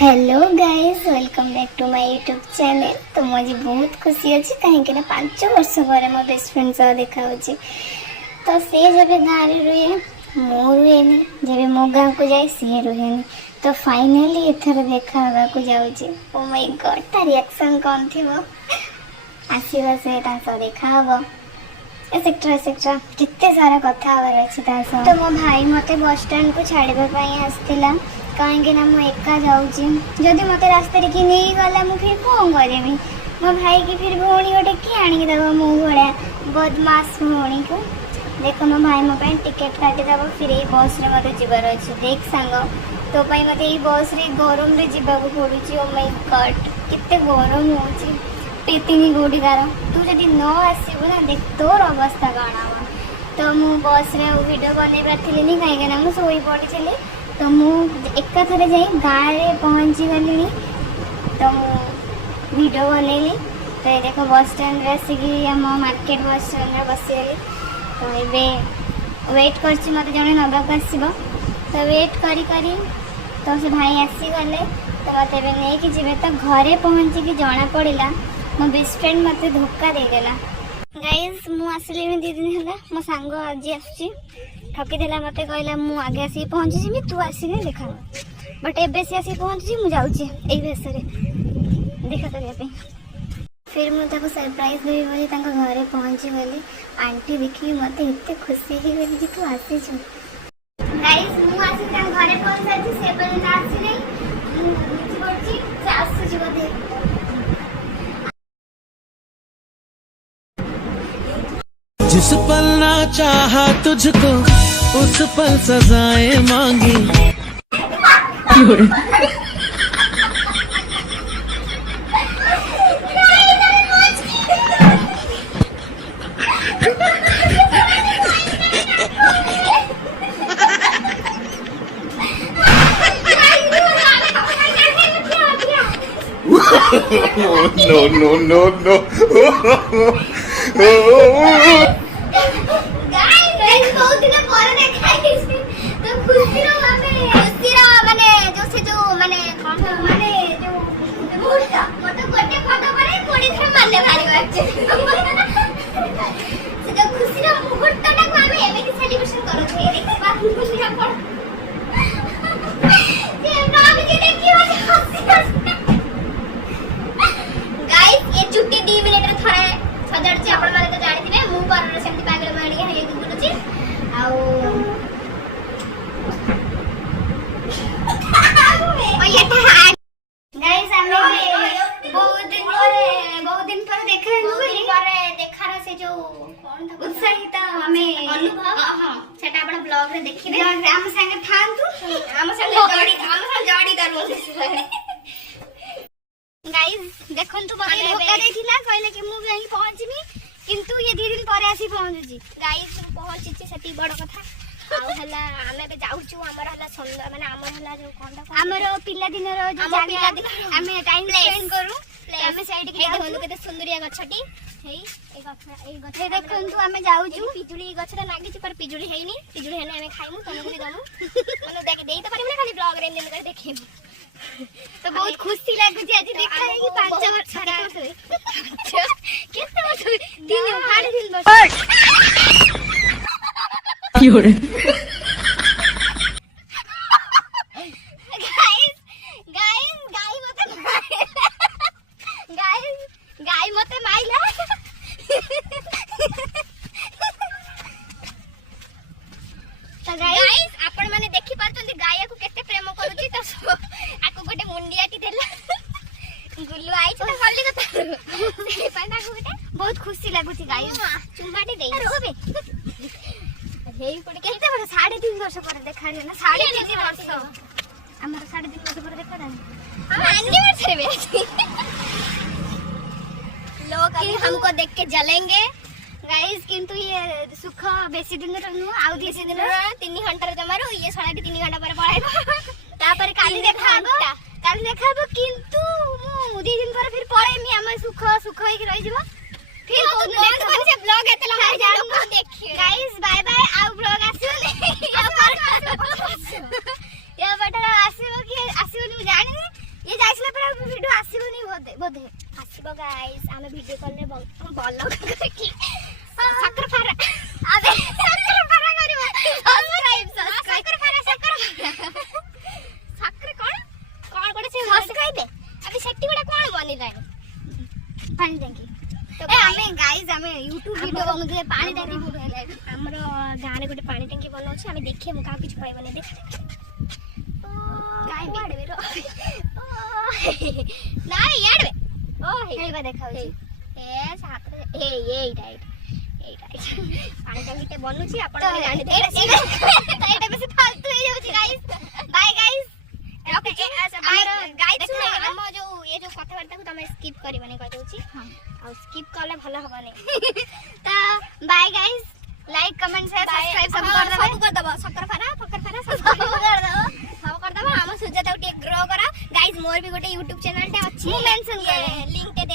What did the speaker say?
Hello guys, welcome back to my YouTube channel. तो मुझे बहुत खुशी अच्छी कहीं 5 वर्ष पर मो बेस्ट फ्रेंड सह देखा तो सी जब गाँव रुए मु रुए जब मो गाँव को जाए सी रुए तो फाइनली एथर देखा जाऊँगी। ओ माय गॉड, ता रिएक्शन कौन थी आसवा से देखा हम एक्सेट्रा एक्सेट्रा कितने सारा कथा हबार अच्छी। तो मो भाई मते बस स्टैंड को छाड़वा आसला कहीं मुझे एका जाऊँगी। जदि मत रास्ते कि नहीं गला मुझे फिर कौन करी मो भाई की फिर भौणी गोटे किए आणिक दब मो भाया बदमाश भौणी को। देख मो भाई मो टिकेट काटिदेव फिर ये बस रे मत जीवार अच्छे। देख सांग तो मत ये बस रे गरम रे जीवाक पड़ू। ओ माय गॉड केते गरम हो पेतिनी गोटिकार तू जदि न आसबू ना देख तोर अवस्था कौन हम। तो मु बस रे वीडियो बनई पार्थिनी कहीं मुझे शोई पड़ी। तो मुझे एका थरे जाई गाँव में पहुँची गली तो वीडियो बनैली। तो ये देख बस स्टैंड आसिकी आम मार्केट बस स्टैंड बसगली। तो ये वेट कर मत जड़े नवाक आसब तो वेट करी तो से भाई आसीगले। तो मत नहीं जी तो घरे पहुँचिकी जना पड़ा मो बेस्ट फ्रेंड मत धोखा देदेला। गाइज मुझे 2 दिन है मो सांग आज आस ठकीदेला मत कहला मु आगे आसी पहुँची तू आसने देखा बट एबे से आसी पहुँची मुझे यही भेष देखा करने। फिर मुझे सरप्राइज देवी बोली घरे पहुँची गली। आंटी देखिए मत एत खुशी ही गली कि तू आसी गाइस मुझे घरे पहुँचा से पर्यटन आसी नहीं जिस पल ना चाहा तुझको उस पल सजाएं मांगी। no no no उत्साहित हमें सेटा आपण ब्लॉग रे देखि रे हम संगे थांतु हम संगे जड़ी दरबो गाइस देखंतु मते धोखा देथिला कहले कि मु जाई पहुंचमी किंतु ये 2 दिन पर आसी पहुंचुची। गाइस पहुंची सेती बड़ कथा आ हला हमें बे जाउछु हमर हला सुंदर माने हमर हला जो कोनटा हमर पिला दिन रो जो जागा हमें टाइम स्पेंड करू हमें साइड के देखंतु केते सुंदरिया गछटी हेई ए गछ देखंतु हमें जाउछु पिजुली गछटा लागी पर पिजुली हेइनी पिजुली हेने हमें खाइमु तमको भी दमु माने देख देई तो परिम ना खाली ब्लॉग रे एंड कर देखिमु। तो बहुत खुशी लागु जे आज देखा है कि 5 वर्ष छड़ा केते वर्ष 3 वर्ष क्यों बहुत खुशी लगुच गाई चुम्बाटी दे केते वर्ष 3.5 वर्ष पर देखा ना 3.5 वर्ष हमर 3.5 वर्ष पर देखा ना हम एनिवर्सरी में लोग अभी हमको देख के जलेंगे गाइस। किंतु ये सुख बेसी दिन नु आउ बेसी दिन 3 घंटा जमारो ये 3.5 घंटा पर पळाइबो तापर काली देखाबो किंतु मु 2 दिन पर फिर पळेमी हम सुख सुख होई रहि जबो फिर बंद कर से ब्लॉग एते लंबा जानो देखिए गाइस बाय बाय आउ ब्लॉग आसियो या बटर आसियो कि आसियो नु जानि ये पानी टंकी बुड़ है हमर गां रे गोटे पानी टंकी बनो छै हमें देखेबो का कुछ पाइबो नै देख काय बाड़बे रो नाही याडबे ओ हेबा देखाउ छी ए सात ए राइट पानी टंकी ते बनू छी आपण जानि दे एटा बेसी फालतू हे जाउ छी गाइस बाय गाइस गाइस हम जो ये जो कथावार्ता को तमे स्किप करबनी कह दउ छी और स्किप करले भलो हबनी त bye guys like comment share subscribe सब कर दबो फकर फरा सब कर दबो हम सुजता टे ग्रो करा गाइस मोर भी गोटे YouTube चैनल टे अछि मेंशन करे लिंक टे